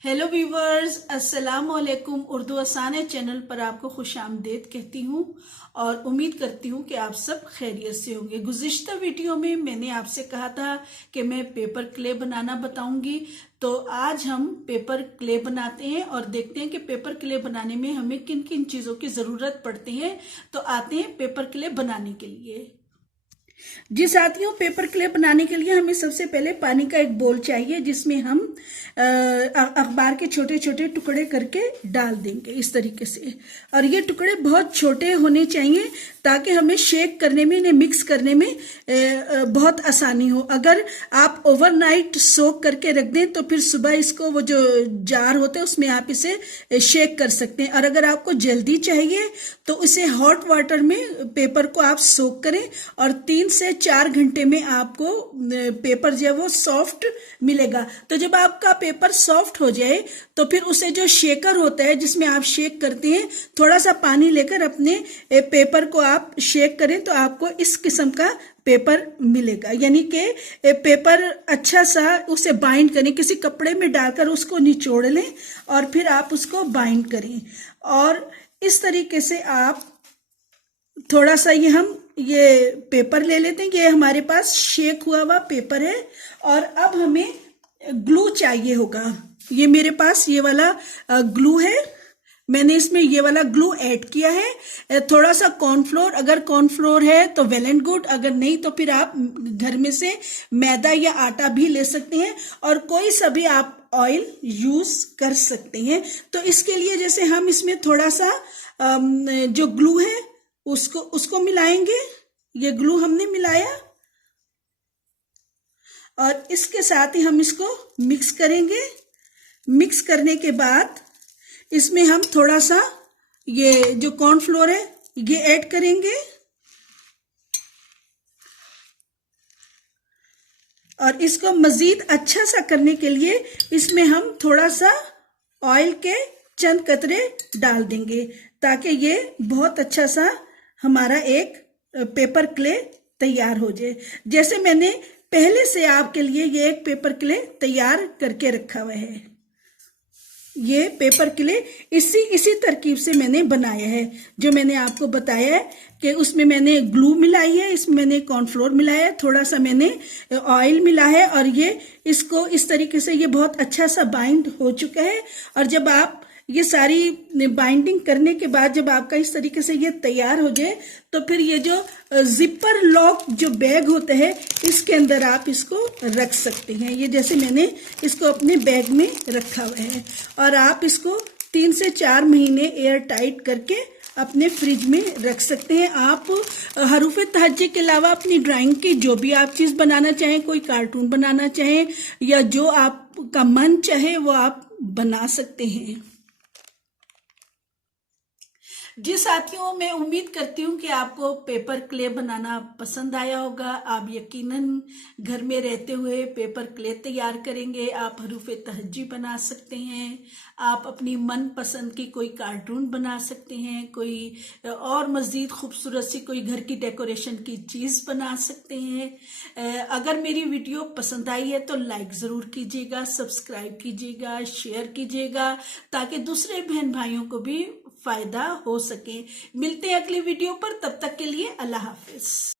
Hello viewers, अस्सलाम वालेकुम। उर्दू आसान चैनल पर आपको खुश आमदीद कहती हूँ और उम्मीद करती हूँ कि आप सब खैरियत से होंगे। गुज़िश्ता वीडियो में मैंने आपसे कहा था कि मैं पेपर क्ले बनाना बताऊंगी, तो आज हम पेपर क्ले बनाते हैं और देखते हैं कि पेपर क्ले बनाने में हमें किन किन चीज़ों की ज़रूरत पड़ती है। तो आते हैं पेपर क्ले बनाने के लिए। जी साथियों, पेपर क्ले बनाने के लिए हमें सबसे पहले पानी का एक बोल चाहिए जिसमें हम अखबार के छोटे छोटे टुकड़े करके डाल देंगे इस तरीके से। और ये टुकड़े बहुत छोटे होने चाहिए ताकि हमें शेक करने में, इन्हें मिक्स करने में बहुत आसानी हो। अगर आप ओवरनाइट सोक करके रख दें तो फिर सुबह इसको, वो जो जार होते हैं उसमें आप इसे शेक कर सकते हैं। और अगर आपको जल्दी चाहिए तो इसे हॉट वाटर में पेपर को आप सोक करें और 3 से 4 घंटे में आपको पेपर जो है वो सॉफ्ट मिलेगा। तो जब आपका पेपर सॉफ्ट हो जाए तो फिर उसे जो शेकर होता है जिसमें आप शेक करते हैं, थोड़ा सा पानी लेकर अपने पेपर को आप शेक करें तो आपको इस किस्म का पेपर मिलेगा। यानी कि पेपर अच्छा सा उसे बाइंड करें, किसी कपड़े में डालकर उसको निचोड़ लें और फिर आप उसको बाइंड करें। और इस तरीके से आप थोड़ा सा ये पेपर ले लेते हैं। ये हमारे पास शेक हुआ हुआ पेपर है और अब हमें ग्लू चाहिए होगा। ये मेरे पास ये वाला ग्लू है, मैंने इसमें ये वाला ग्लू ऐड किया है। थोड़ा सा कॉर्नफ्लोर, अगर कॉर्नफ्लोर है तो वेल एंड गुड, अगर नहीं तो फिर आप घर में से मैदा या आटा भी ले सकते हैं और कोई सा भी आप ऑयल यूज कर सकते हैं। तो इसके लिए जैसे हम इसमें थोड़ा सा जो ग्लू है उसको मिलाएंगे। ये ग्लू हमने मिलाया और इसके साथ ही हम इसको मिक्स करेंगे। मिक्स करने के बाद इसमें हम थोड़ा सा ये जो कॉर्नफ्लोर है ये ऐड करेंगे और इसको मजीद अच्छा सा करने के लिए इसमें हम थोड़ा सा ऑयल के चंद कतरे डाल देंगे ताकि ये बहुत अच्छा सा हमारा एक पेपर क्ले तैयार हो जाए। जैसे मैंने पहले से आपके लिए ये एक पेपर क्ले तैयार करके रखा हुआ है। ये पेपर क्ले इसी तरकीब से मैंने बनाया है, जो मैंने आपको बताया है कि उसमें मैंने ग्लू मिलाई है, इसमें मैंने कॉर्नफ्लोर मिलाया है, थोड़ा सा मैंने ऑयल मिला है और ये इसको इस तरीके से ये बहुत अच्छा सा बाइंड हो चुका है। और जब आप ये सारी बाइंडिंग करने के बाद जब आपका इस तरीके से ये तैयार हो जाए तो फिर ये जो जिपर लॉक जो बैग होता है इसके अंदर आप इसको रख सकते हैं। ये जैसे मैंने इसको अपने बैग में रखा हुआ है और आप इसको 3 से 4 महीने एयर टाइट करके अपने फ्रिज में रख सकते हैं। आप हरूफ तहज्जी के अलावा अपनी ड्राइंग की जो भी आप चीज़ बनाना चाहें, कोई कार्टून बनाना चाहें या जो आपका मन चाहे वो आप बना सकते हैं। जी साथियों, मैं उम्मीद करती हूँ कि आपको पेपर क्ले बनाना पसंद आया होगा। आप यकीनन घर में रहते हुए पेपर क्ले तैयार करेंगे। आप हरूफ तहज्जी बना सकते हैं, आप अपनी मन पसंद की कोई कार्टून बना सकते हैं, कोई और मज़ीद खूबसूरत सी कोई घर की डेकोरेशन की चीज़ बना सकते हैं। अगर मेरी वीडियो पसंद आई है तो लाइक ज़रूर कीजिएगा, सब्सक्राइब कीजिएगा, शेयर कीजिएगा ताकि दूसरे बहन भाइयों को भी फायदा हो सके। मिलते हैं अगली वीडियो पर, तब तक के लिए अल्लाह हाफिज।